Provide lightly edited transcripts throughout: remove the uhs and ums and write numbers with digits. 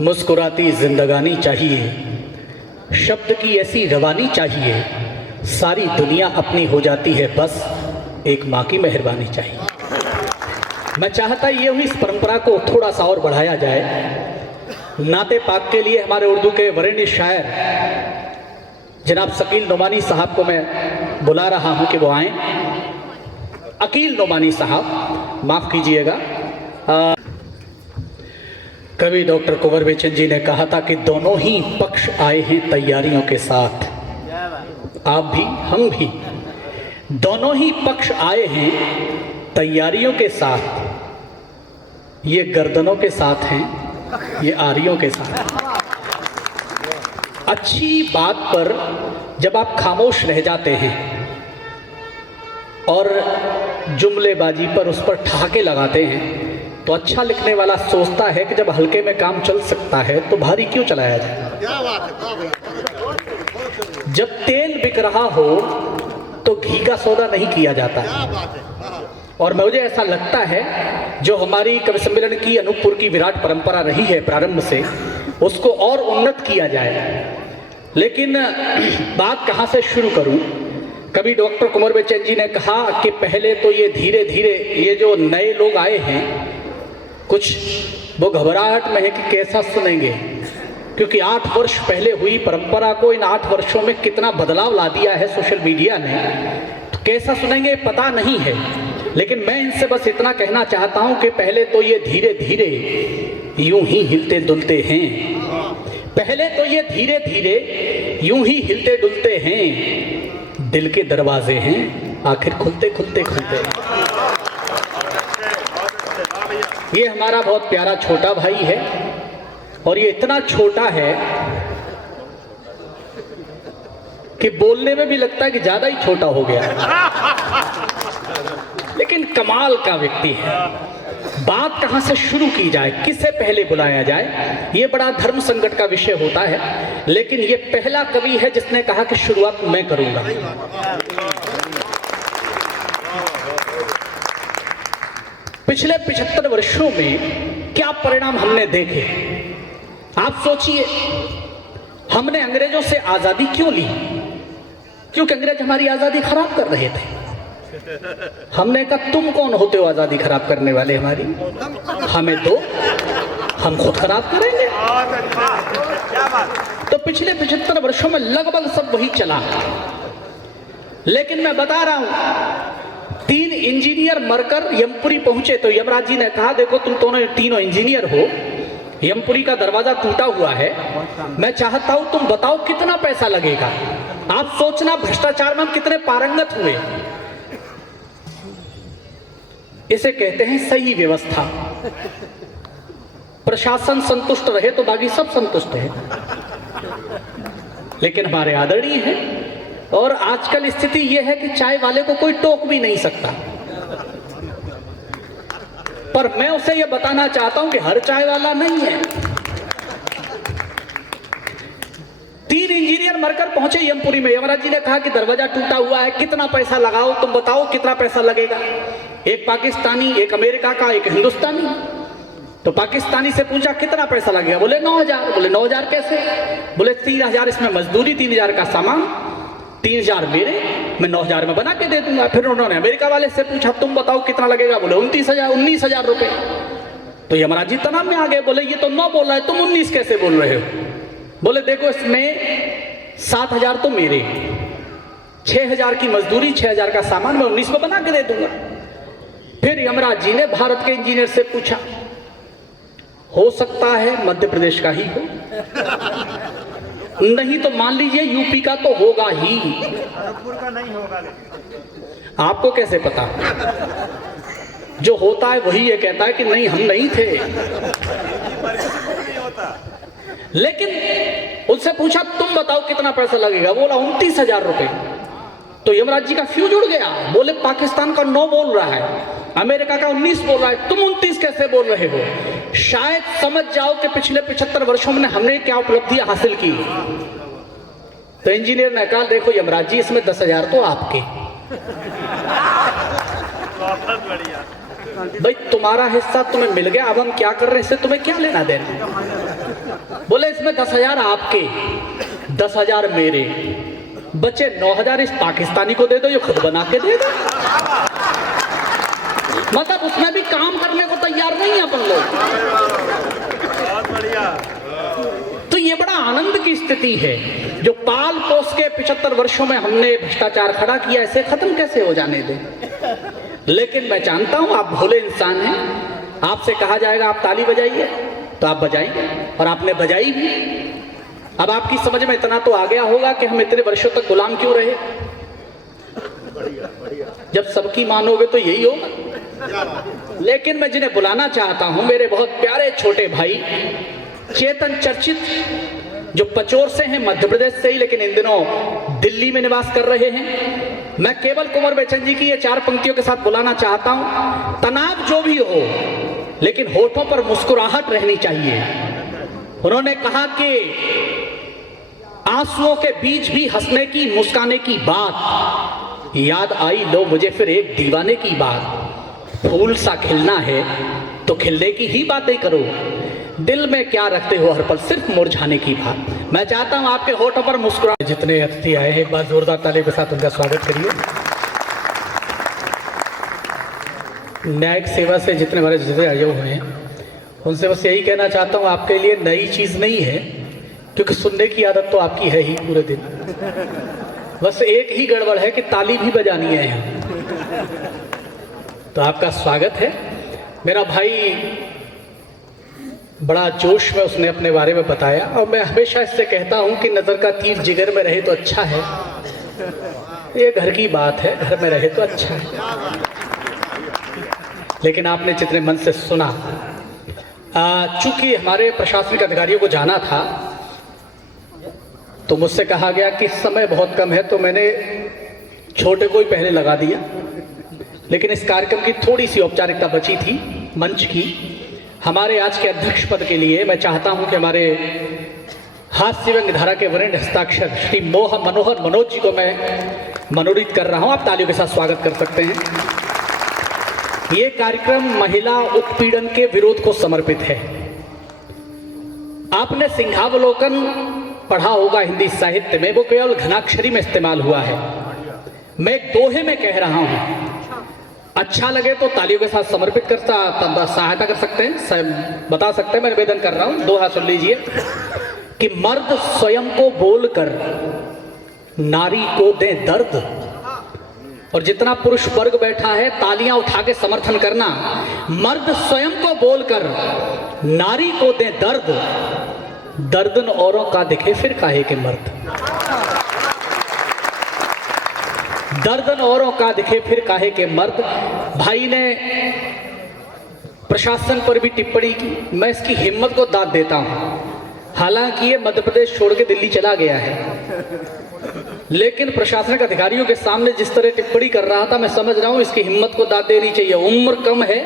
मुस्कुराती जिंदगानी चाहिए, शब्द की ऐसी रवानी चाहिए, सारी दुनिया अपनी हो जाती है, बस एक माँ की मेहरबानी चाहिए। मैं चाहता ये हुई इस परंपरा को थोड़ा सा और बढ़ाया जाए। नाते पाक के लिए हमारे उर्दू के वरेण्य शायर जनाब शकील नोमानी साहब को मैं बुला रहा हूं कि वो आए। अकील नोमानी साहब, माफ कीजिएगा। कवि डॉक्टर कुंवर बेचन जी ने कहा था कि दोनों ही पक्ष आए हैं तैयारियों के साथ। आप भी हम भी, दोनों ही पक्ष आए हैं तैयारियों के साथ। ये गर्दनों के साथ हैं, ये आरियों के साथ। अच्छी बात पर जब आप खामोश रह जाते हैं और जुमलेबाजी पर उस पर ठहाके लगाते हैं, तो अच्छा लिखने वाला सोचता है कि जब हल्के में काम चल सकता है तो भारी क्यों चलाया जाए। जब तेल बिक रहा हो तो घी का सौदा नहीं किया जाता। और मुझे ऐसा लगता है जो हमारी कवि सम्मेलन की अनूपपुर की विराट परंपरा रही है प्रारंभ से, उसको और उन्नत किया जाए। लेकिन बात कहाँ से शुरू करूं? कवि डॉक्टर कुंवर बेचन जी ने कहा कि पहले तो ये धीरे धीरे ये जो नए लोग आए हैं, कुछ वो घबराहट में है कि कैसा सुनेंगे, क्योंकि 8 वर्ष पहले हुई परंपरा को इन 8 वर्षों में कितना बदलाव ला दिया है सोशल मीडिया ने। तो कैसा सुनेंगे पता नहीं है, लेकिन मैं इनसे बस इतना कहना चाहता हूं कि पहले तो ये धीरे धीरे यूं ही हिलते डुलते हैं। पहले तो ये धीरे धीरे यूं ही हिलते डुलते हैं। दिल के दरवाजे हैं आखिर खुलते खुलते खुलते। ये हमारा बहुत प्यारा छोटा भाई है और ये इतना छोटा है कि बोलने में भी लगता है कि ज्यादा ही छोटा हो गया, लेकिन कमाल का व्यक्ति है। बात कहां से शुरू की जाए, किसे पहले बुलाया जाए, ये बड़ा धर्म संकट का विषय होता है। लेकिन ये पहला कवि है जिसने कहा कि शुरुआत मैं करूंगा। पिछले 75 वर्षों में क्या परिणाम हमने देखे। आप सोचिए, हमने अंग्रेजों से आजादी क्यों ली? क्योंकि अंग्रेज हमारी आजादी खराब कर रहे थे। हमने कहा तुम कौन होते हो आजादी खराब करने वाले हमारी, हमें दो, हम खुद खराब करेंगे। तो पिछले 75 वर्षों में लगभग सब वही चला। लेकिन मैं बता रहा हूं, 3 इंजीनियर मरकर यमपुरी पहुंचे तो यमराज जी ने कहा देखो तुम दोनों तीनों इंजीनियर हो, यमपुरी का दरवाजा टूटा हुआ है, मैं चाहता हूं तुम बताओ कितना पैसा लगेगा। आप सोचना भ्रष्टाचार में हम कितने पारंगत हुए। इसे कहते हैं सही व्यवस्था। प्रशासन संतुष्ट रहे तो बाकी सब संतुष्ट है। लेकिन हमारे आदरणीय है, और आजकल स्थिति यह है कि चाय वाले को कोई टोक भी नहीं सकता। पर मैं उसे यह बताना चाहता हूं कि हर चाय वाला नहीं है। 3 इंजीनियर मरकर पहुंचे यमपुरी में। यमराज जी ने कहा कि दरवाजा टूटा हुआ है, कितना पैसा लगाओ, तुम बताओ कितना पैसा लगेगा। एक पाकिस्तानी, एक अमेरिका का, एक हिंदुस्तानी। तो पाकिस्तानी से पूछा कितना पैसा लगेगा, बोले 9,000। बोले 9,000 कैसे? बोले 3,000 इसमें मजदूरी, 3,000 का सामान, 3,000 मेरे, मैं 9,000 में बना के दे दूंगा। फिर उन्होंने अमेरिका वाले से पूछा तुम बताओ कितना लगेगा? बोले 19,000 रुपए। तो यमराज जी तनाव में आ गए, बोले ये तो 9 बोल रहा है, तुम 19 कैसे बोल रहे हो? बोले देखो इसमें 7,000 तो मेरे, 6,000 की मजदूरी, 6,000 का सामान, मैं 19 में बना के दे दूंगा। फिर यमराज जी ने भारत के इंजीनियर से पूछा, हो सकता है मध्य प्रदेश का ही हो, नहीं तो मान लीजिए यूपी का तो होगा ही, का नहीं होगा। आपको कैसे पता? जो होता है वही ये कहता है कि नहीं हम नहीं थे। लेकिन उससे पूछा तुम बताओ कितना पैसा लगेगा? बोला 29,000 रुपए। तो यमराज जी का फ्यूज उड़ गया। बोले पाकिस्तान का 9 बोल रहा है, अमेरिका का 19 बोल रहा है, तुम 29 कैसे बोल रहे हो? शायद समझ जाओ कि पिछले 75 वर्षों में हमने क्या उपलब्धियां हासिल की। तो इंजीनियर ने कहा देखो यमराज जी इसमें 10,000 तो आपके, भाई तुम्हारा हिस्सा तुम्हें मिल गया, अब हम क्या कर रहे हैं इससे तुम्हें क्या लेना देना। बोले इसमें 10,000 आपके, 10,000 मेरे, बचे 9,000 इस पाकिस्तानी को दे दो, ये खुद बना के दे दो। मतलब उसमें भी काम करने को तैयार नहीं है अपन लोग। बहुत बढ़िया। तो ये बड़ा आनंद की स्थिति है जो पाल पोस के 75 वर्षों में हमने भ्रष्टाचार खड़ा किया, ऐसे खत्म कैसे हो जाने दें। लेकिन मैं जानता हूं आप भोले इंसान हैं, आपसे कहा जाएगा आप ताली बजाइए तो आप बजाएंगे, और आपने बजाई भी। अब आपकी समझ में इतना तो आ गया होगा कि हम इतने वर्षों तक गुलाम क्यों रहे। जब सबकी मानोगे तो यही होगा। लेकिन मैं जिन्हें बुलाना चाहता हूं, मेरे बहुत प्यारे छोटे भाई चेतन चर्चित, जो पचोर से हैं, मध्य प्रदेश से ही, लेकिन इन दिनों दिल्ली में निवास कर रहे हैं। मैं केवल कुंवर बेचन जी की ये 4 पंक्तियों के साथ बुलाना चाहता हूं। तनाव जो भी हो, लेकिन होठों पर मुस्कुराहट रहनी चाहिए। उन्होंने कहा कि आंसुओं के बीच भी हंसने की, मुस्काने की बात याद आई, लो मुझे फिर एक दीवाने की बात। फूल सा खिलना है तो खिलने की ही बातें करो, दिल में क्या रखते हो हर पल सिर्फ मुरझाने की बात। मैं चाहता हूं आपके होठों पर मुस्कुरा। जितने अतिथि आए हैं एक बार जोरदार ताली के साथ उनका स्वागत करिए। न्यायिक सेवा से जितने हमारे जितने आए हुए हैं उनसे बस यही कहना चाहता हूं, आपके लिए नई चीज़ नहीं है, क्योंकि सुनने की आदत तो आपकी है ही पूरे दिन। बस एक ही गड़बड़ है कि ताली भी बजानी है यहाँ। तो आपका स्वागत है। मेरा भाई बड़ा जोश में उसने अपने बारे में बताया, और मैं हमेशा इससे कहता हूं कि नज़र का तीर जिगर में रहे तो अच्छा है। ये घर की बात है, घर में रहे तो अच्छा है। लेकिन आपने जितने मन से सुना, चूंकि हमारे प्रशासनिक अधिकारियों को जाना था तो मुझसे कहा गया कि समय बहुत कम है, तो मैंने छोटे को ही पहले लगा दिया। लेकिन इस कार्यक्रम की थोड़ी सी औपचारिकता बची थी मंच की। हमारे आज के अध्यक्ष पद के लिए मैं चाहता हूं कि हमारे हास्य व्यंग्य धारा के वरिष्ठ हस्ताक्षर श्री मनोहर मनोज जी को मैं मनोनीत कर रहा हूं। आप तालियों के साथ स्वागत कर सकते हैं। ये कार्यक्रम महिला उत्पीड़न के विरोध को समर्पित है। आपने सिंहावलोकन पढ़ा होगा हिंदी साहित्य में, वो केवल घनाक्षरी में इस्तेमाल हुआ है। मैं एक दोहे में कह रहा हूं, अच्छा लगे तो तालियों के साथ समर्पित कर सहायता कर सकते हैं, बता सकते हैं। मैं निवेदन कर रहा हूं, दोहा सुन लीजिए कि मर्द स्वयं को बोलकर नारी को दे दर्द। और जितना पुरुष वर्ग बैठा है तालियां उठा के समर्थन करना। मर्द स्वयं को बोलकर नारी को दे दर्द, दर्दन औरों का दिखे फिर काहे के मर्द। दर्दन औरों का दिखे फिर काहे के मर्द। भाई ने प्रशासन पर भी टिप्पणी की, मैं इसकी हिम्मत को दाद देता हूं। हालांकि ये मध्य प्रदेश छोड़ के दिल्ली चला गया है, लेकिन प्रशासनिक अधिकारियों के सामने जिस तरह टिप्पणी कर रहा था, मैं समझ रहा हूं इसकी हिम्मत को दाद देनी चाहिए। उम्र कम है,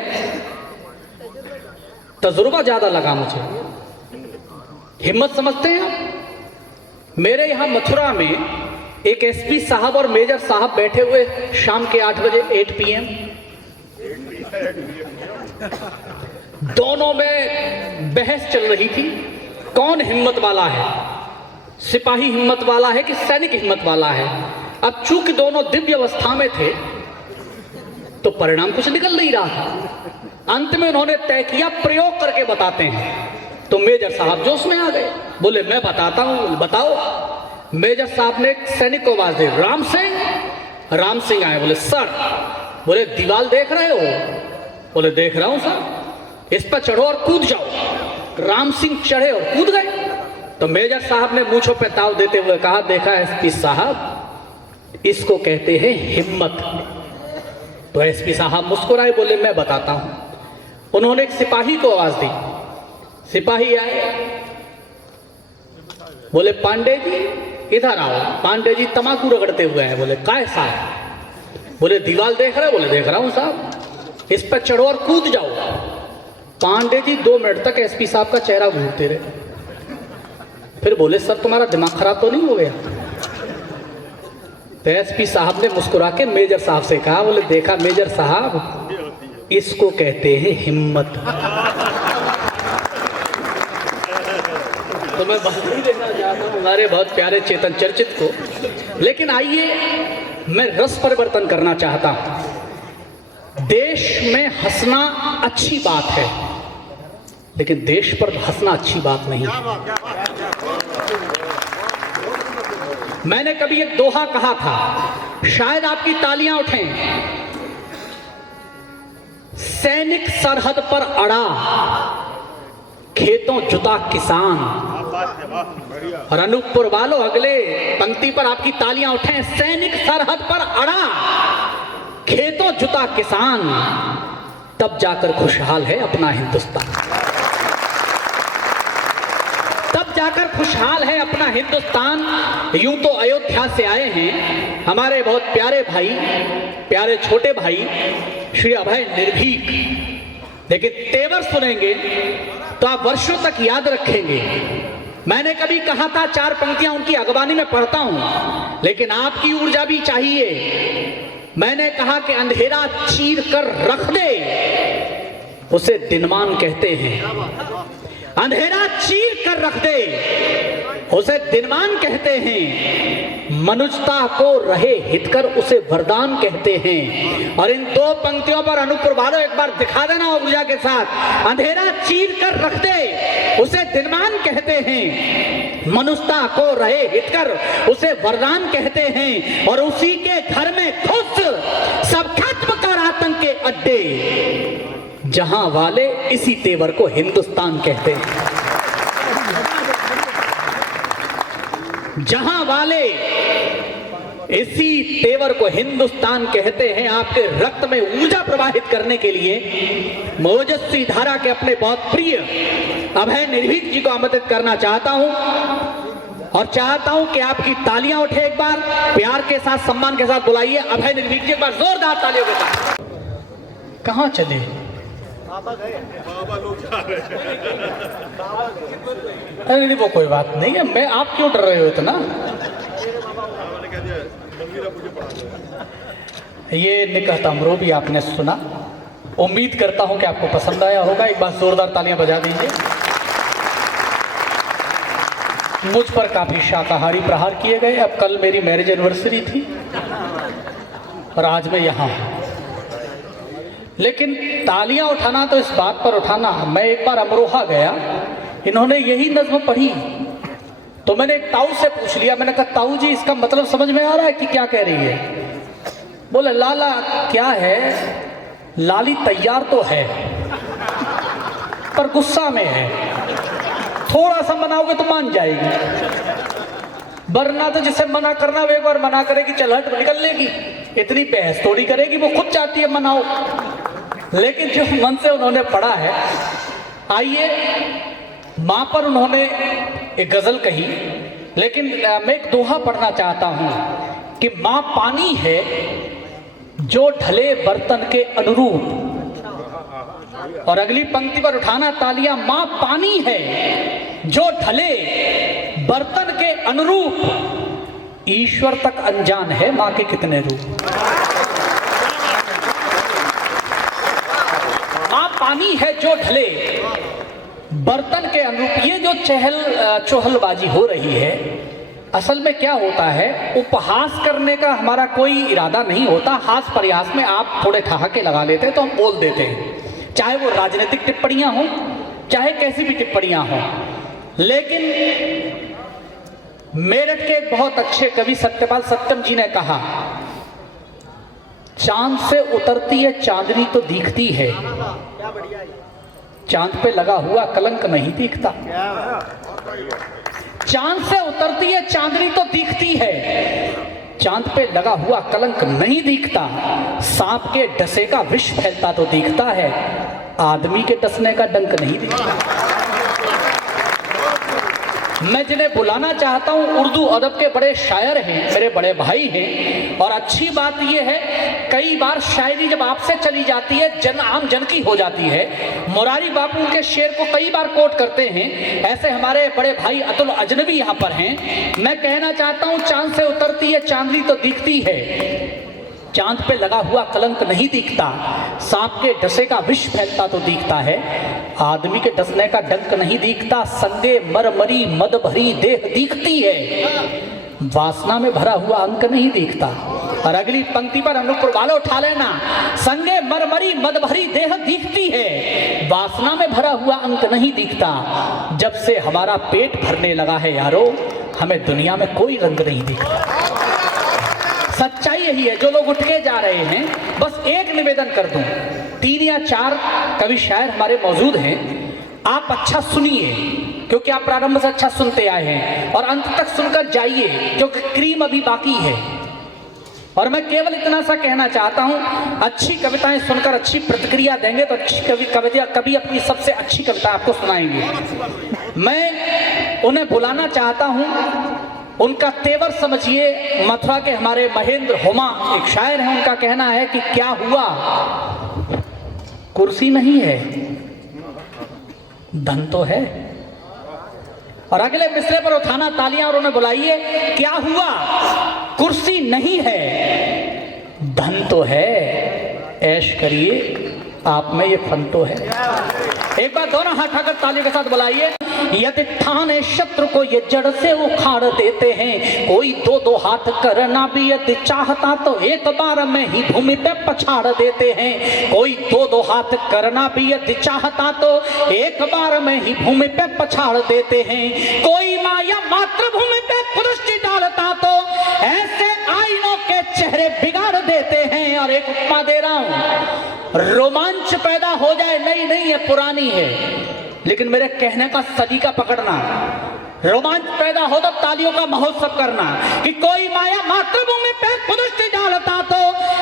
तजुर्बा ज्यादा लगा मुझे। हिम्मत समझते हैं आप। मेरे यहां मथुरा में एक एसपी साहब और मेजर साहब बैठे हुए शाम के 8 बजे 8 PM। दोनों में बहस चल रही थी, कौन हिम्मत वाला है, सिपाही हिम्मत वाला है कि सैनिक हिम्मत वाला है। अब चूंकि दोनों दिव्य अवस्था में थे तो परिणाम कुछ निकल नहीं रहा था। अंत में उन्होंने तय किया प्रयोग करके बताते हैं। तो मेजर साहब जोश में आ गए, बोले मैं बताता हूं, बताओ। मेजर साहब ने एक सैनिक को आवाज दी, राम सिंह। राम सिंह आए, बोले सर। बोले दीवार देख रहे हो? बोले देख रहा हूं सर। इस पर चढ़ो और कूद जाओ। राम सिंह चढ़े और कूद गए। तो मेजर साहब ने मूंछों पे ताव देते हुए कहा, देखा एसपी साहब, इसको कहते हैं हिम्मत। तो एसपी साहब मुस्कुराए, बोले मैं बताता हूं। उन्होंने एक सिपाही को आवाज दी, सिपाही आए, बोले पांडे जी इधर आओ। पांडे जी तमाकू रगड़ते हुए आए, बोले काय साहब? बोले दीवार देख रहे? बोले देख रहा हूं साहब। इस पर चढ़ो और कूद जाओ। पांडे जी 2 मिनट तक एसपी साहब का चेहरा घूरते रहे, फिर बोले सर तुम्हारा दिमाग खराब तो नहीं हो गया? तो एसपी साहब ने मुस्कुरा के मेजर साहब से कहा, बोले देखा मेजर साहब, इसको कहते हैं हिम्मत। तो मैं बधाई देना चाहता हूँ हमारे बहुत प्यारे चेतन चर्चित को। लेकिन आइए, मैं रस परिवर्तन करना चाहता हूँ। देश में हंसना अच्छी बात है, लेकिन देश पर हंसना अच्छी बात नहीं है। मैंने कभी एक दोहा कहा था, शायद आपकी तालियां उठें। सैनिक सरहद पर अड़ा, खेतों जुता किसान। और अनूपपुर वालों, अगले पंक्ति पर आपकी तालियां उठें। सैनिक सरहद पर अड़ा, खेतों जुता किसान, तब जाकर खुशहाल है अपना हिंदुस्तान। तब जाकर खुशहाल है अपना हिंदुस्तान। यूं तो अयोध्या से आए हैं हमारे बहुत प्यारे भाई, प्यारे छोटे भाई श्री अभय निर्भीक, लेकिन तेवर सुनेंगे तो आप वर्षों तक याद रखेंगे। मैंने कभी कहा था, 4 पंक्तियां उनकी अगवानी में पढ़ता हूं, लेकिन आपकी ऊर्जा भी चाहिए। मैंने कहा कि अंधेरा चीर कर रख दे, उसे दिनमान कहते हैं। अंधेरा चीर कर रख दे, उसे दिनमान कहते हैं। मनुष्यता को रहे हितकर, उसे वरदान कहते हैं। और इन 2 पंक्तियों पर अनूपपुर वालों एक बार दिखा देना ऊर्जा के साथ। अंधेरा चीर कर रख दे, उसे दिनमान कहते हैं। मनुष्यता को रहे हितकर, उसे वरदान कहते हैं। और उसी के घर में घुस सब खत्म कर आतंक के अड्डे, जहां वाले इसी तेवर को हिंदुस्तान कहते हैं। जहां वाले इसी तेवर को हिंदुस्तान कहते हैं। आपके रक्त में ऊर्जा प्रवाहित करने के लिए ओजस्वी धारा के अपने बहुत प्रिय अभय निर्भीक जी को आमंत्रित करना चाहता हूं, और चाहता हूं कि आपकी तालियां उठे। एक बार प्यार के साथ, सम्मान के साथ बुलाइए अभय निर्भीक जी, एक बार जोरदार तालियों के साथ। कहां चले? बाबा लोग जा रहे हैं। अरे नहीं, वो कोई बात नहीं है। मैं, आप क्यों डर रहे हो इतना? ये निकहत अमरो भी आपने सुना। उम्मीद करता हूं कि आपको पसंद आया होगा। एक बार जोरदार तालियां बजा दीजिए। मुझ पर काफी शाकाहारी प्रहार किए गए। अब कल मेरी मैरिज एनिवर्सरी थी और आज मैं यहां हूं, लेकिन तालियां उठाना तो इस बात पर उठाना। मैं एक बार अमरोहा गया, इन्होंने यही नज्म पढ़ी, तो मैंने एक ताऊ से पूछ लिया। मैंने कहा, ताऊ जी इसका मतलब समझ में आ रहा है कि क्या कह रही है? बोले, लाला क्या है, लाली तैयार तो है पर गुस्सा में है, थोड़ा सा मनाओगे तो मान जाएगी, वरना तो जिसे मना करना वो एक बार मना करेगी, चल हट, निकल लेगी। इतनी बहस थोड़ी करेगी, वो खुद चाहती है मनाओ। लेकिन जो मन से उन्होंने पढ़ा है, आइए, मां पर उन्होंने एक गजल कही, लेकिन मैं एक दोहा पढ़ना चाहता हूं कि मां पानी है जो ढले बर्तन के अनुरूप। और अगली पंक्ति पर उठाना तालियां। मां पानी है जो ढले बर्तन के अनुरूप, ईश्वर तक अनजान है मां के कितने रूप। मां पानी है जो ढले बर्तन के अनुरूप। ये जो चहल चोहलबाजी हो रही है, असल में क्या होता है, उपहास करने का हमारा कोई इरादा नहीं होता। हास प्रयास में आप थोड़े ठहाके लगा लेते हैं तो हम बोल देते हैं, चाहे वो राजनीतिक टिप्पणियां हों, चाहे कैसी भी टिप्पणियां हों। लेकिन मेरठ के एक बहुत अच्छे कवि सत्यपाल सत्यम जी ने कहा, चांद से उतरती है चांदनी तो दिखती है, चांद पे लगा हुआ कलंक नहीं दिखता। चांद से उतरती है चांदनी तो दिखती है, चांद पे लगा हुआ कलंक नहीं दिखता। सांप के डसे का विष फैलता तो दिखता है, आदमी के डसने का डंक नहीं दिखता। मैं जिन्हें बुलाना चाहता हूं, उर्दू अदब के बड़े शायर हैं, मेरे बड़े भाई हैं। और अच्छी बात यह है, कई बार शायरी जब आपसे चली जाती है, जन आम जन की हो जाती है। मुरारी बापू के शेर को कई बार कोट करते हैं, ऐसे हमारे बड़े भाई अतुल अजनबी यहाँ पर हैं। मैं कहना चाहता हूँ, चांद से उतरती है चांदनी तो दिखती है, चांद पे लगा हुआ कलंक नहीं दिखता, सांप के डसे का विष फैलता तो दिखता है, आदमी के डसने का डंक नहीं दिखता। संगे मरमरी मद भरी देह दिखती है, वासना में भरा हुआ अंक नहीं दिखता। और अगली पंक्ति पर अनुपुर वाले उठा लेना, संगे मरमरी मद भरी देह दिखती है, वासना में भरा हुआ अंक नहीं दिखता। जब से हमारा पेट भरने लगा है यारो, हमें दुनिया में कोई रंग नहीं दिखता। सच्चाई यही है। जो लोग उठ के जा रहे हैं, बस एक निवेदन कर दूं, 3 या 4 कवि शायर हमारे मौजूद हैं, आप अच्छा सुनिए क्योंकि आप प्रारंभ से अच्छा सुनते आए हैं, और अंत तक सुनकर जाइए क्योंकि क्रीम अभी बाकी है। और मैं केवल इतना सा कहना चाहता हूं, अच्छी कविताएं सुनकर अच्छी प्रतिक्रिया देंगे तो अच्छी कवि अपनी सबसे अच्छी कविता आपको सुनाएंगे। मैं उन्हें बुलाना चाहता हूं, उनका तेवर समझिए। मथुरा के हमारे महेंद्र हुमा एक शायर हैं, उनका कहना है कि क्या हुआ, कुर्सी नहीं है, धन तो है। और अगले मिसरे पर उठाना तालियां और उन्हें बुलाइए। क्या हुआ, कुर्सी नहीं है, धन तो है, ऐश करिए, आप में ये फन तो है। एक बार दोनों हाथ उठाकर तालियों के साथ बुलाइए। यदि ठाने शत्रु को ये जड़ से उखाड़ देते हैं, कोई 2-2 हाथ करना भी यदि चाहता तो एक बार में ही भूमि पे पछाड़ देते हैं। कोई 2-2 हाथ करना भी यदि चाहता तो एक बार में ही भूमि पे पछाड़ देते हैं। कोई माया मातृभूमि पे कुदृष्टि डालता तो ऐसे आईनों के चेहरे बिगाड़ देते हैं। और एक उपमा दे रहा हूं, रोमांच पैदा हो जाए, नई नहीं है, पुरानी है, लेकिन मेरे कहने का सलीका पकड़ना। रोमांच पैदा हो तो तालियों का महोत्सव करना कि कोई माया मातृभूमि पे कुदृष्टि डालता तो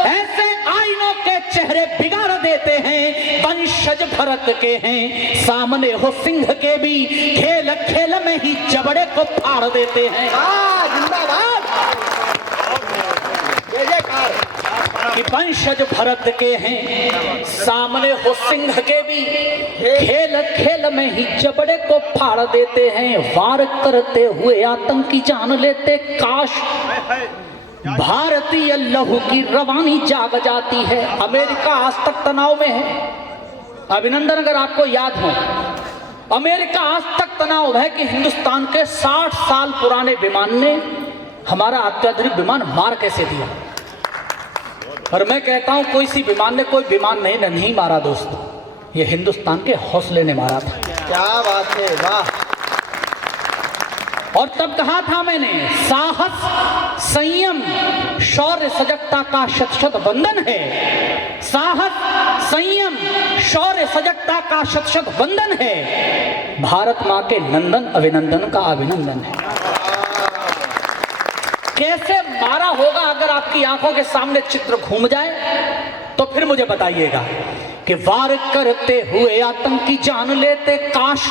ऐसे आईनों के चेहरे बिगाड़ देते हैं। वंशज भरत के हैं, सामने हो सिंह के भी, खेल खेल में ही जबड़े को फाड़ देते हैं। कि वंशज भरत के हैं, सामने हो सिंह के भी, खेल खेल में ही जबड़े को फाड़ देते हैं। वार करते हुए आतंकी जान लेते, काश भारतीय लहू की रवानी जाग जाती है। अमेरिका आज तक तनाव में है। अभिनंदन, अगर आपको याद हो, अमेरिका आज तक तनाव है कि हिंदुस्तान के 60 साल पुराने विमान ने हमारा अत्याधुनिक विमान मार कैसे दिया। और मैं कहता हूं कोई सी विमान ने कोई विमान नहीं मारा दोस्तों, ये हिंदुस्तान के हौसले ने मारा था। क्या बात है, वाह। और तब कहा था मैंने, साहस संयम शौर्य सजगता का शत-शत वंदन है। साहस संयम शौर्य सजगता का शत-शत वंदन है। भारत मां के नंदन अभिनंदन का अभिनंदन है। कैसे मारा होगा, अगर आपकी आंखों के सामने चित्र घूम जाए तो फिर मुझे बताइएगा कि वार करते हुए आतंकी जान लेते, काश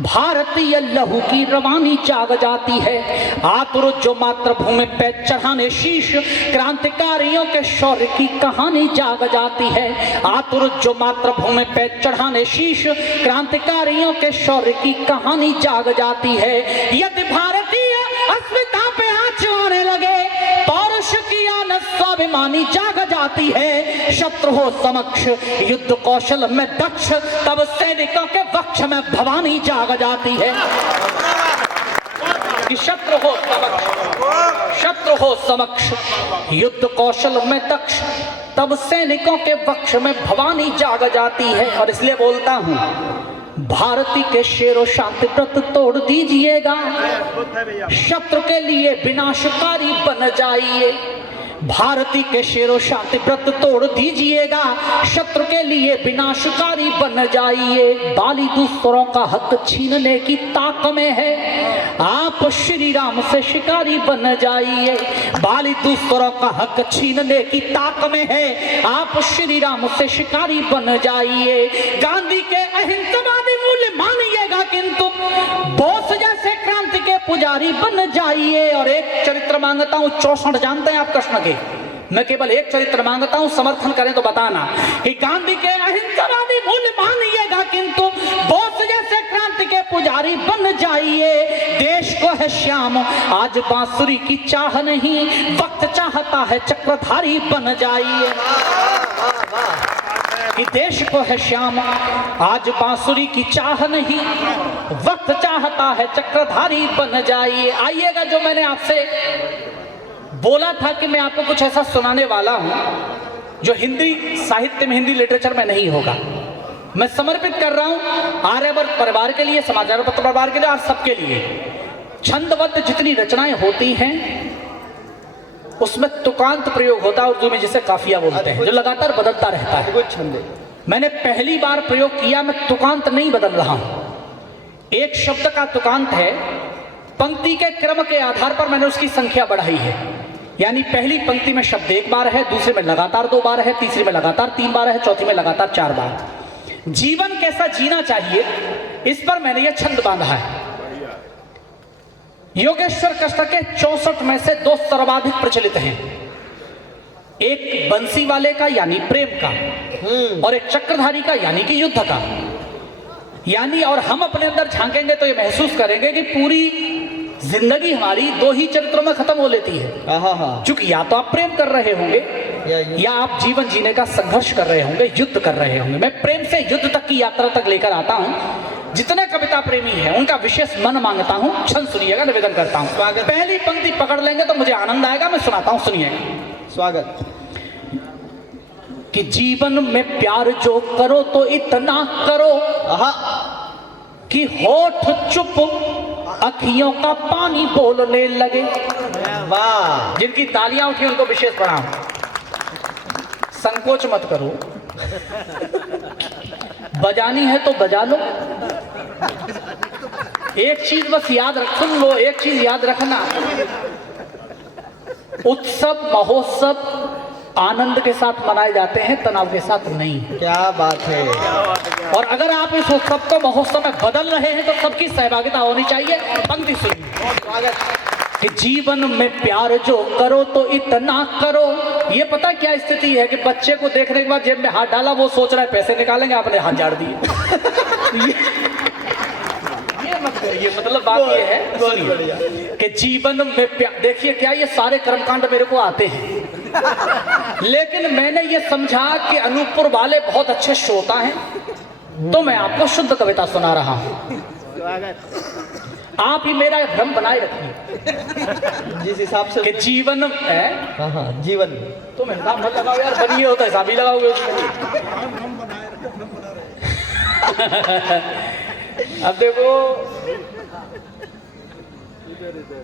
भारतीय लहू की रवानी जाग जाती है। आतुर जो मातृभूमि पे चढ़ाने शीश, क्रांतिकारियों के शौर्य की कहानी जाग जाती है। आतुर जो मातृभूमि पे चढ़ाने शीश, क्रांतिकारियों के शौर्य की कहानी जाग जाती है। यदि भारतीय अस्मिता पे आँच आने लगे, पौरुष की आनत स्वाभिमानी जाग जाती है। शत्रु हो समक्ष युद्ध कौशल में दक्ष, तब सैनिकों के वक्ष में भवानी जाग जाती है। कि शत्रु हो समक्ष युद्ध कौशल में दक्ष, तब सैनिकों के वक्ष में भवानी जाग जाती है। और इसलिए बोलता हूं, भारती के शेरों शांति व्रत तोड़ दीजिएगा, शत्रु के लिए विनाशकारी बन जाइए। भारती के शेरों शांति व्रत तोड़ दीजिएगा, शत्रु के लिए विनाशकारी बन जाइए। बाली दूसरों का हक छीनने की ताक में है, आप श्री राम से शिकारी बन जाइए। बाली दूसरों का हक छीनने की ताक में है, आप श्री राम से शिकारी बन जाइए। गांधी के अहिंसावादी मूल्य मानिएगा, किंतु बोस जैसे क्रांति के पुजारी बन जाइए। और एक चरित्र मांगता हूं, 64 जानते हैं आप कृष्ण के, मैं केवल एक चरित्र मांगता हूं, समर्थन करें तो बताना कि गांधी के अहिंसावादी मूल्य मानिएगा, किंतु बोस जैसे क्रांति के पुजारी प्यारी बन जाइए, देश को है श्याम आज बांसुरी की चाह नहीं, वक्त चाहता है चक्रधारी बन जाइए। कि देश को है श्याम आज बांसुरी की चाह नहीं, वक्त चाहता है चक्रधारी बन जाइए। आइएगा, जो मैंने आपसे बोला था कि मैं आपको कुछ ऐसा सुनाने वाला हूं जो हिंदी साहित्य में, हिंदी लिटरेचर में नहीं होगा। मैं समर्पित कर रहा हूं आर्यवर्त परिवार के लिए, समाचार पत्र परिवार के लिए और सबके लिए। छंदबद्ध जितनी रचनाएं होती हैं उसमें तुकांत प्रयोग होता है, उर्दू में जिसे काफिया बोलते हैं, जो लगातार बदलता रहता है। कुछ छंद मैंने पहली बार प्रयोग किया, मैं तुकांत नहीं बदल रहा हूं। एक शब्द का तुकांत है, पंक्ति के क्रम के आधार पर मैंने उसकी संख्या बढ़ाई है। यानी पहली पंक्ति में शब्द एक बार है, दूसरे में लगातार 2 बार है, तीसरे में लगातार 3 बार है, चौथी में लगातार 4 बार। जीवन कैसा जीना चाहिए इस पर मैंने यह छंद बांधा है। योगेश्वर कृष्ण के 64 में से 2 सर्वाधिक प्रचलित हैं, एक बंसी वाले का यानी प्रेम का, और एक चक्रधारी का यानी कि युद्ध का। यानी और हम अपने अंदर झांकेंगे तो ये महसूस करेंगे कि पूरी जिंदगी हमारी 2 ही चरित्रों में खत्म हो लेती है। चूंकि या तो आप प्रेम कर रहे होंगे या आप जीवन जीने का संघर्ष कर रहे होंगे, युद्ध कर रहे होंगे। मैं प्रेम से युद्ध तक की यात्रा तक लेकर आता हूं। जितने कविता प्रेमी हैं उनका विशेष मन मांगता हूं, छंद सुनिएगा, निवेदन करता हूं। पहली पंक्ति पकड़ लेंगे तो मुझे आनंद आएगा, मैं सुनाता हूं, सुनिएगा। स्वागत। कि जीवन में प्यार जो करो तो इतना करो कि होठ चुप अखियों का पानी बोलने लगे। वाह। जिनकी तालियां उठी उनको विशेष प्रणाम। संकोच मत करो, बजानी है तो बजा लो। एक चीज बस याद रख, सुन लो, एक चीज याद रखना, उत्सव महोत्सव आनंद के साथ मनाए जाते हैं, तनाव के साथ नहीं। क्या बात है। और अगर आप इस उत्सव को महोत्सव में बदल रहे हैं तो सबकी सहभागिता होनी चाहिए। पंक्ति सुनिए। स्वागत। कि जीवन में प्यार जो करो तो इतना करो। ये पता क्या स्थिति है कि बच्चे को देखने के बाद जेब में हाथ डाला, वो सोच रहा है पैसे निकालेंगे, आपने हाथ झाड़ दिए। ये मत करिए, मतलब बात ये है, सुनिए, कि जीवन में प्यार। देखिए क्या ये सारे कर्मकांड मेरे को आते हैं, लेकिन मैंने ये समझा कि अनूपपुर वाले बहुत अच्छे श्रोता हैं तो मैं आपको शुद्ध कविता सुना रहा हूं। आप ही मेरा भ्रम बनाए रखिए जिस हिसाब से कि जीवन है। जीवन तो मैं हिसाब मत लगाओ यार, बनिए होता है, हिसाब ही लगाओगे। अब देखो,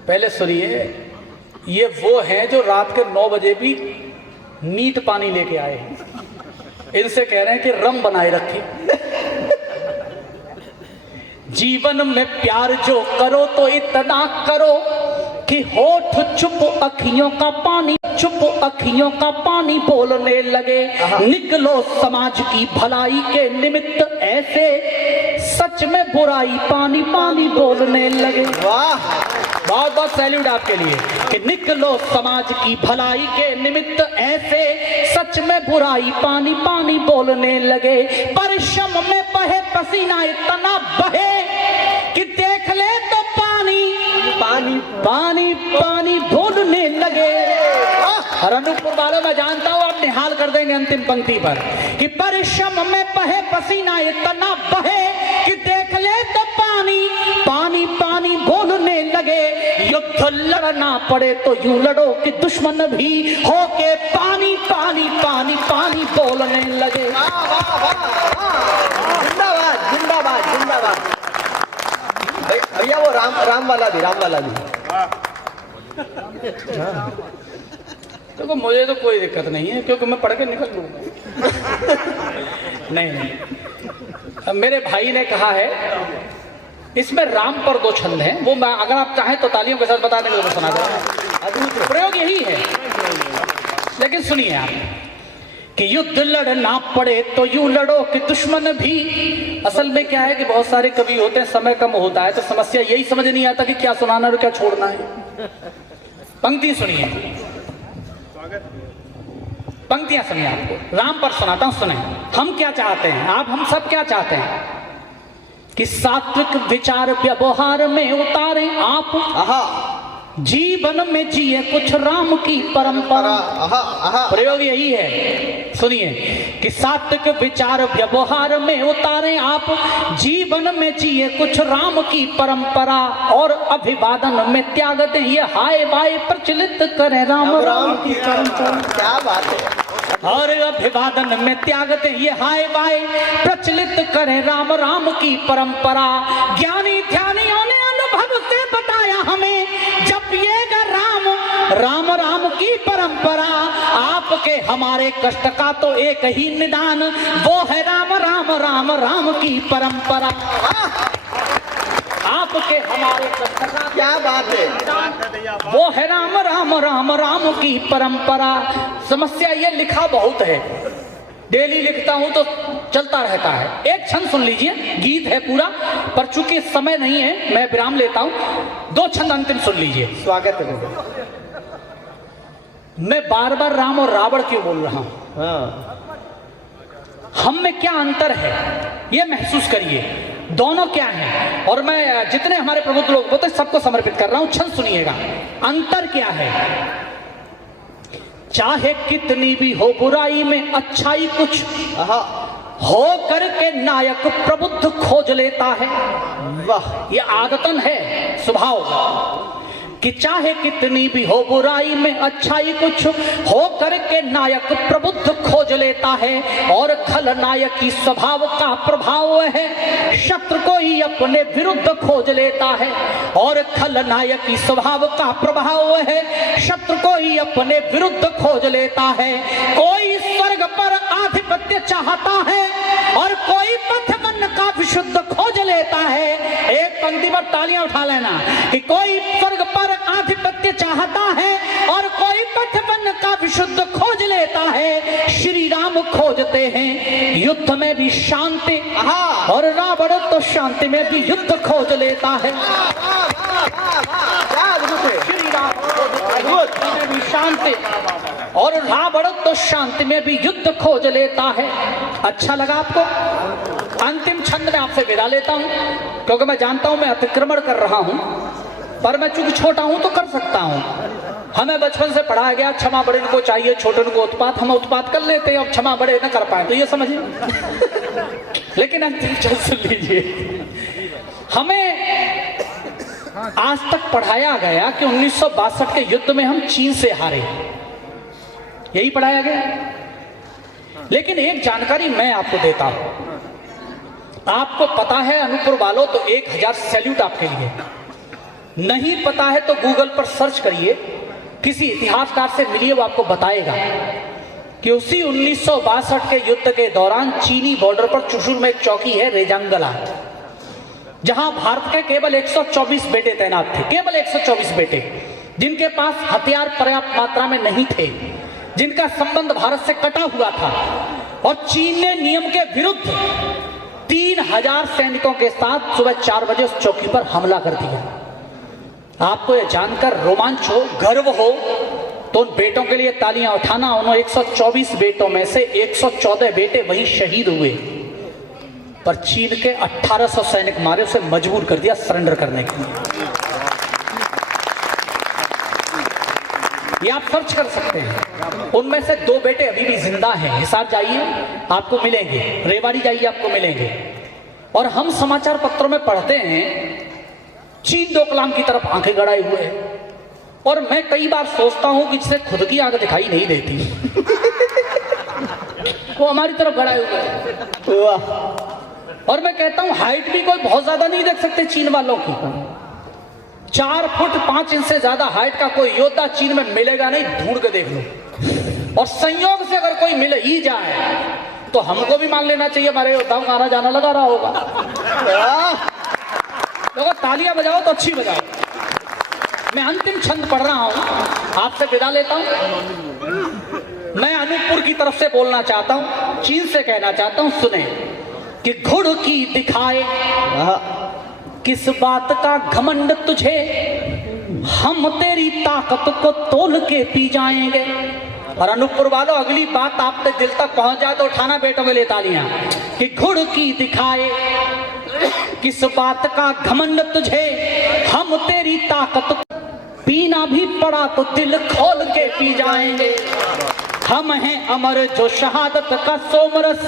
पहले सुनिए, ये वो हैं जो रात के 9 बजे भी नीट पानी लेके आए हैं। इनसे कह रहे हैं कि रम बनाए रखिए। जीवन में प्यार जो करो तो इतना करो कि होठ चुप अखियों का पानी, चुप अखियों का पानी बोलने लगे। निकलो समाज की भलाई के निमित्त ऐसे, सच में बुराई पानी पानी बोलने लगे। वाह। बहुत बहुत सैल्यूट आपके लिए कि निकलो समाज की भलाई के निमित्त ऐसे, सच में बुराई पानी पानी बोलने लगे। परिश्रम में बहे पसीना इतना बहे कि देख ले तो पानी पानी पानी पानी बोलने लगे। और अनूपपुर वालों मैं जानता हूं आप निहाल कर देंगे अंतिम पंक्ति पर कि परिश्रम में बहे पसीना इतना बहे कि देख ले तो पानी पानी पानी बोलने लगे। युद्ध लड़ना पड़े तो यूं लड़ो कि दुश्मन भी होके पानी पानी पानी पानी बोलने लगे। जिंदाबाद जिंदाबाद जिंदाबाद। भैया वो राम वाला भी देखो मुझे तो कोई दिक्कत नहीं है क्योंकि मैं पढ़ के निकल लूंगा। नहीं, अब मेरे भाई ने कहा है इसमें राम पर 2 छंद हैं, वो मैं अगर आप चाहें तो तालियों के साथ बताने के लिए सुना दूंगा। प्रयोग यही है, लेकिन सुनिए आप कि युद्ध लड़ना पड़े तो यूं लड़ो कि दुश्मन भी। असल में क्या है कि बहुत सारे कवि होते हैं, समय कम होता है तो समस्या यही समझ नहीं आता कि क्या सुनाना और क्या छोड़ना है। पंक्ति सुनिए, पंक्तियां सुनिए, आपको राम पर सुनाता हूं, सुने। हम क्या चाहते हैं, आप हम सब क्या चाहते हैं कि सात्विक विचार व्यवहार में उतारे आप, आहा जीवन में जिए कुछ राम की परंपरा। आहा आहा प्रयोग यही है, सुनिए, कि सात्विक विचार व्यवहार में उतारे आप, जीवन में जिए कुछ राम की परंपरा, और अभिवादन में त्याग दें ये हाय बाय, प्रचलित करें राम राम की परंपरा। क्या बात है। और अभिवादन में त्याग दें ये हाय बाय, प्रचलित करें राम राम की परंपरा। ज्ञानी ध्यानियों ने अनुभव से बताया हमें, जपिएगा राम राम राम की परंपरा। आपके हमारे कष्ट का तो एक ही निदान, वो है राम राम राम राम की परंपरा। आपके हमारे कष्ट का क्या बात है। वो है राम राम राम राम की परंपरा। समस्या ये लिखा बहुत है, डेली लिखता हूं तो चलता रहता है। एक छंद सुन लीजिए, गीत है पूरा, पर चूंकि समय नहीं है मैं विराम लेता हूं। 2 छंद अंतिम सुन लीजिए। स्वागत है। मैं बार बार राम और रावण क्यों बोल रहा हूं? हाँ हम में क्या अंतर है ये महसूस करिए, दोनों क्या हैं। और मैं जितने हमारे प्रबुद्ध लोग होते सबको समर्पित कर रहा हूं। छंद सुनिएगा। अंतर क्या है? चाहे कितनी भी हो बुराई में अच्छाई कुछ, आहा हो करके नायक प्रबुद्ध खोज लेता है। वाह ये आदतन है, स्वभाव, कि चाहे कितनी भी हो बुराई में अच्छाई कुछ, हो करके नायक प्रबुद्ध खोज लेता है। और खलनायकी स्वभाव का प्रभाव है, शत्रु को ही अपने विरुद्ध खोज लेता है। और खलनायकी स्वभाव का प्रभाव है, शत्रु को ही अपने विरुद्ध खोज लेता है। कोई स्वर्ग पर आधिपत्य चाहता है, और कोई पथवन का विशुद्ध खोज लेता है। एक पंक्ति पर तालियां उठा लेना, कि कोई स्वर्ग पर आधिपत्य चाहता है, और कोई पथवन का विशुद्ध खोज लेता है। श्री राम खोजते हैं युद्ध में भी शांति, और रावण तो शांति में भी युद्ध खोज लेता है। श्री राम युद्ध में भी शांति, और रावण तो शांति में भी युद्ध खोज लेता है। अच्छा लगा आपको? अंतिम छंद में आपसे विदा लेता हूं, क्योंकि मैं जानता हूं मैं अतिक्रमण कर रहा हूं, पर मैं चूंकि छोटा हूं तो कर सकता हूं। हमें बचपन से पढ़ाया गया क्षमा बड़े को चाहिए, छोटे को उत्पात। हम उत्पात कर लेते हैं, अब क्षमा बड़े न कर पाए तो ये समझिए। लेकिन अंतिम छंद सुन लीजिए। हमें आज तक पढ़ाया गया कि 1962 के युद्ध में हम चीन से हारे, यही पढ़ाया गया। लेकिन एक जानकारी मैं आपको देता हूं, आपको पता है अनूपपुर वालों तो 1000 सैल्यूट आपके लिए। नहीं पता है तो गूगल पर सर्च करिए, किसी इतिहासकार से मिलिए, वो आपको बताएगा कि उसी 1962 के युद्ध के दौरान चीनी बॉर्डर पर चुशुल में एक चौकी है रेजांगला, जहां भारत के केवल 124 बेटे तैनात थे, केवल 124 बेटे, जिनके पास हथियार पर्याप्त मात्रा में नहीं थे, जिनका संबंध भारत से कटा हुआ था। और चीन ने नियम के विरुद्ध 3000 सैनिकों के साथ सुबह 4 बजे उस चौकी पर हमला कर दिया। आपको यह जानकर रोमांच हो, गर्व हो, तो उन बेटों के लिए तालियां उठाना। उन 124 बेटों में से 114 बेटे वहीं शहीद हुए, पर चीन के 1800 सैनिक मारे उसे मजबूर कर दिया सरेंडर करने के लिए। ये आप सर्च कर सकते हैं। उनमें से 2 बेटे अभी भी जिंदा हैं। हिसार जाइए आपको मिलेंगे, रेवाड़ी जाइए आपको मिलेंगे। और हम समाचार पत्रों में पढ़ते हैं चीन डोकलाम की तरफ आंखें गड़ाए हुए हैं। और मैं कई बार सोचता हूं कि जिसे खुद की आंख दिखाई नहीं देती वो हमारी तरफ गड़ाए हुए हैं। और मैं कहता हूं हाइट भी कोई बहुत ज्यादा नहीं देख सकते चीन वालों की। 4 फुट 5 इंच से ज्यादा हाइट का कोई योद्धा चीन में मिलेगा नहीं, ढूंढ के देख लो। और संयोग से अगर कोई मिल ही जाए तो हमको भी मान लेना चाहिए हमारे योद्धाओं का आना जाना लगा रहा होगा। तो अगर तालियां बजाओ तो अच्छी बजाओ। मैं अंतिम छंद पढ़ रहा हूं, आपसे विदा लेता हूं। मैं अनूपपुर की तरफ से बोलना चाहता हूं, चीन से कहना चाहता हूं, सुने कि घुड़ की दिखाए किस बात का घमंड तुझे, हम तेरी ताकत को तोल के पी जाएंगे। और अनूपपुर वालों अगली बात आप तक दिल तक पहुंच जाए तो उठाना बेटों के लिए तालियां, कि घुड़ की दिखाए किस बात का घमंड तुझे, हम तेरी ताकत, पीना भी पड़ा तो दिल खोल के पी जाएंगे। हम हैं अमर जो शहादत का सोमरस,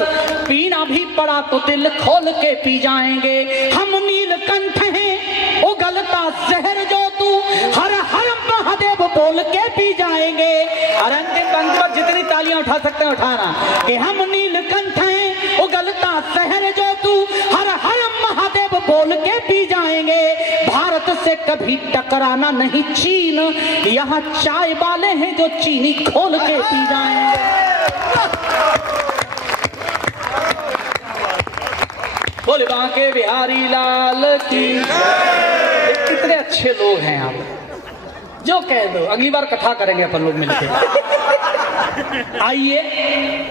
पीना भी पड़ा तो दिल खोल के पी जाएंगे। हम नीलकंठ हैं उगलता जहर जो तू, हर हर महादेव बोल के पी जाएंगे। और अंतिम पंक्ति पर जितनी तालियां उठा सकते हैं उठाना, कि हम नीलकंठ हैं उगलता जहर जो तू, हर हर महादेव बोल के पी जाएंगे। भारत से कभी टकराना नहीं चीन, यहाँ चाय वाले हैं जो चीनी खोल के पी जाएंगे। बोले बांके बिहारी लाल की। कितने अच्छे लोग हैं आप, जो कह दो। अगली बार कथा करेंगे अपन लोग मिलकर। आइए